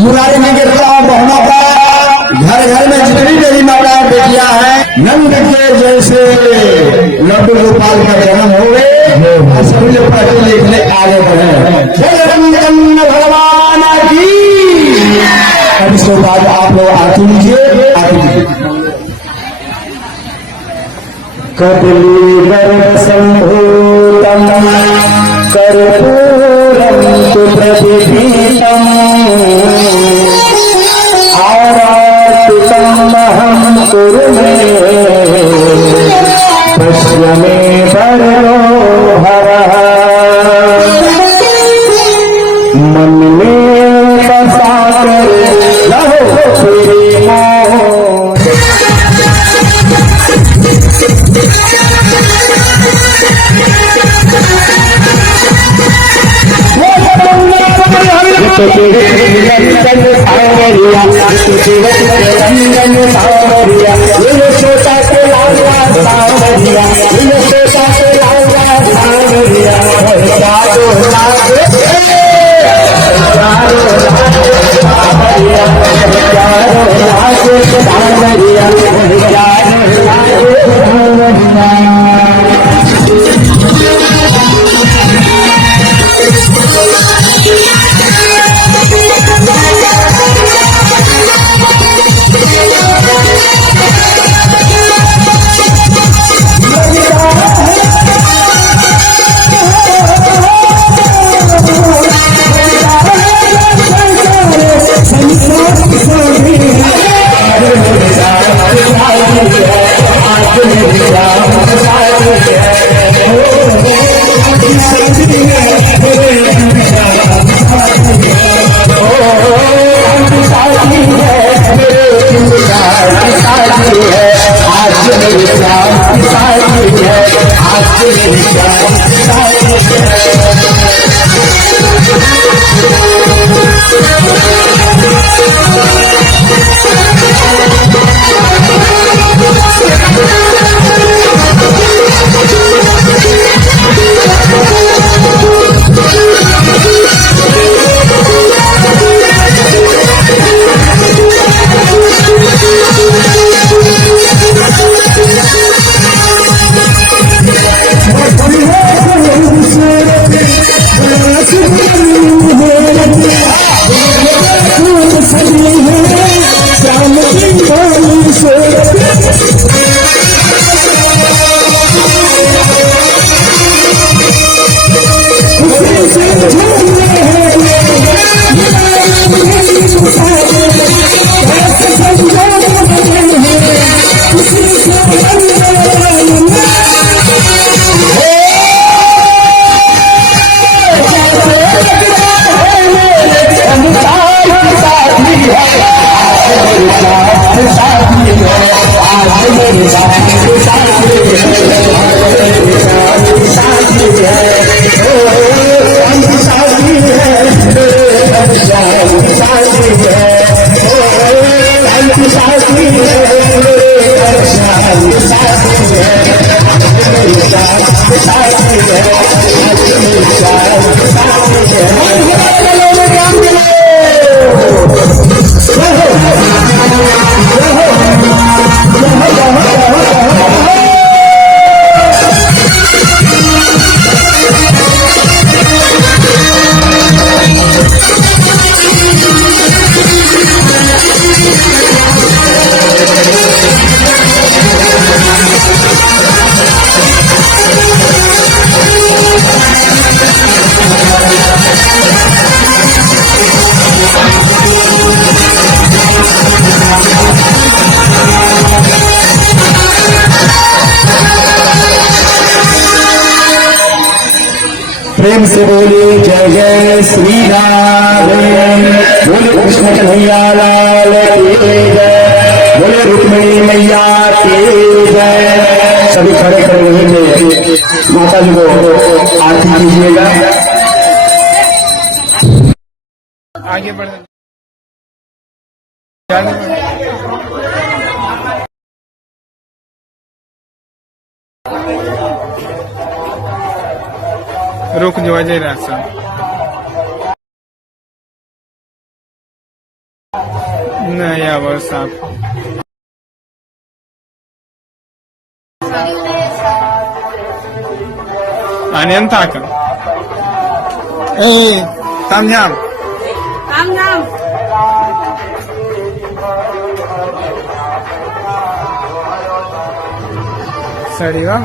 मुरारी नगर का बहनों का घर घर में जितनी मेरी माता बेटियां हैं, नंद के जैसे लड्डू गोपाल का जन्म हो गए, सभी लोग पढ़ने लिखने आगे बढ़े। भगवान की अब इसके बाद आप लोग आरती लीजिए। कदलीवर संभूतम कर्पूरम तु प्रतिपीतम आरातितमहं कुरुमे पश्य मे वरो भवः मन में बसा कर रहो प्रेमो। रंजन सावरिया रंजन सावरिया सोचा के लाला सावरिया सोचा के लाला सावरिया चारो लागे चारो सावरिया चारो लागे सावरिया चारो लागे सावरिया। प्रेम से बोले जय जय श्री राम, बोले कृष्ण कन्हैया लाल की जय, बोले रुक्मिणी मैया की जय। सभी खड़े खड़े रहेंगे, माता जी को आरती कीजिएगा। आगे बढ़ रुक जो अजय रास्ता यावं साप आणि अंता का ए थांब थांब थांब थांब साडी वा